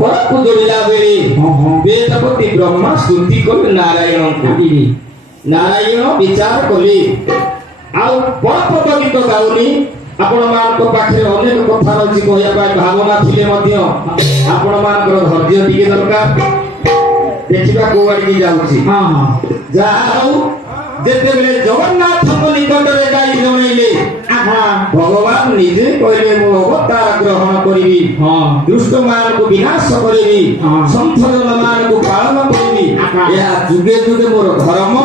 କରକୁ ଯୋଡ଼ିଲା ବେଳେ ବେଦପତି ବ୍ରହ୍ମା ସ୍ତୁତି କଲେ ନାରାୟଣଙ୍କୁ। ନାରାୟଣ ବିଚାର କଲେ ଆଉ ପରପଦ ଗୀତ ଗାଉନି। ଆପଣମାନଙ୍କ ପାଖରେ ଅନେକ କଥା ରହିଛି କହିବା ପାଇଁ, ଭାବନା ଥିଲେ ମଧ୍ୟ ଆପଣମାନଙ୍କର ଧୈର୍ଯ୍ୟ ଟିକେ ଦରକାର। ଦେଖିବା କୋଉ ଆଡ଼ିକି ଯାଉଛି। ଯାହା ହଉ ଯେତେବେଳେ ଜଗନ୍ନାଥଙ୍କ ନିକଟରେ ଗାଇ ଜଣେଇଲେ, ଭଗବାନ ନିଜେ କହିଲେ ମୁଁ ଅବତାର ଗ୍ରହଣ କରିବି, ଦୁଷ୍ଟମାନଙ୍କୁ ବିନାଶ କରିବି, ସନ୍ଥଜନମାନଙ୍କୁ ପାଳନ କରିବି, ଏହା ଯୁଗେ ଯୁଗେ ମୋର ଧର୍ମ,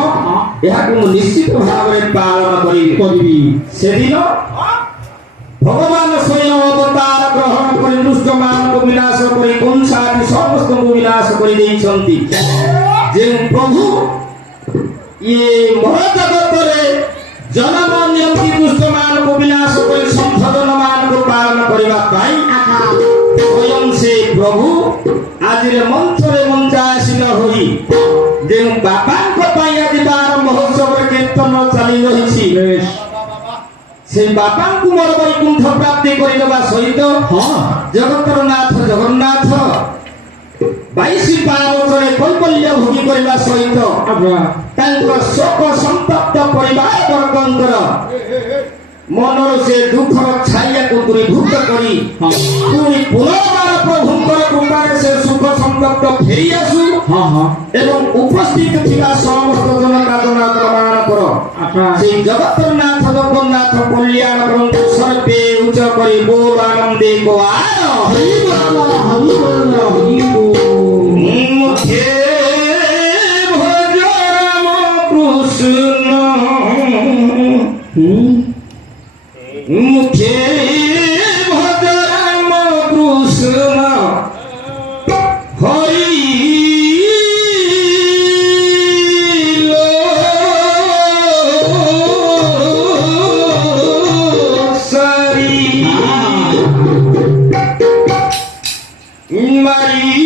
ଏହାକୁ ମୁଁ ନିଶ୍ଚିତ ଭାବରେ ପାଳନ କରିବି। ସେଦିନ ଭଗବାନ ସ୍ୱୟଂ ଅବତାର ଗ୍ରହଣ କରି ଦୁଷ୍ଟମାନଙ୍କୁ ବିନାଶ କରି କଂସ ଆଦି ସମସ୍ତଙ୍କୁ ବିନାଶ କରିଦେଇଛନ୍ତି। ଯେଉଁ ପ୍ରଭୁ ଇଏ ମହାଜଗତରେ ଜନମ ନିୟନ୍ତି ଦୁଷ୍ଟମାନଙ୍କୁ ବିନାଶ କରି ସନ୍ଥଜନମାନଙ୍କୁ ପାଳନ କରିବା ପାଇଁ ସ୍ୱୟଂ ସେ ପ୍ରଭୁ ଆଜିର ମଞ୍ଚରେ ମଞ୍ଚାସୀନ ହୋଇ ଯେଉଁ ବାପାଙ୍କ ପାଇଁ ଆଜି ବାର ମହୋତ୍ସବରେ କୀର୍ତ୍ତନ ଚାଲି ରହିଛି, ସେ ବାପାଙ୍କୁ ମୋର ବୈକୁଣ୍ଠ ପ୍ରାପ୍ତି କରିଦେବା ସହିତ ଜଗତର ନାଥ ଜଗନ୍ନାଥ 22 ପାବନରେ କୈବଲ୍ୟ ଭୋଗୀ କରିବା ସହିତ ତାଙ୍କ ଶୋକ ସନ୍ତପ୍ତ ପରିବାର ବର୍ଗଙ୍କର ମନର ସେ ଦୁଃଖର ଛାଇକୁ ଦୂରୀଭୂତ କରି ପୁଣି ପୁନର୍ବାର ପ୍ରଭୁଙ୍କର କୃପାରେ ସେ ସୁଖ ସନ୍ତପ୍ତ ଫେରି ଆସୁ ଏବଂ ଉପସ୍ଥିତ ଥିବା ସମସ୍ତ ଜନତାଜନାଥମାନଙ୍କର ସେଇ ଜଗତର ନାଥ ଜଗନ୍ନାଥ କଲ୍ୟାଣ କରନ୍ତୁ। ସର୍ବେ ଉଚ୍ଚ କରି ବୋଲ ଆନନ୍ଦେ ଗୋ ଆନ ହରି ବୋଲ ହରି ବୋଲ ହରି ବୋଲ। ମୁଖେ ଭଜ ରାମ କୃଷ୍ଣ, মুখে ভজ রাম কৃষ্ণ হরি সারি মারি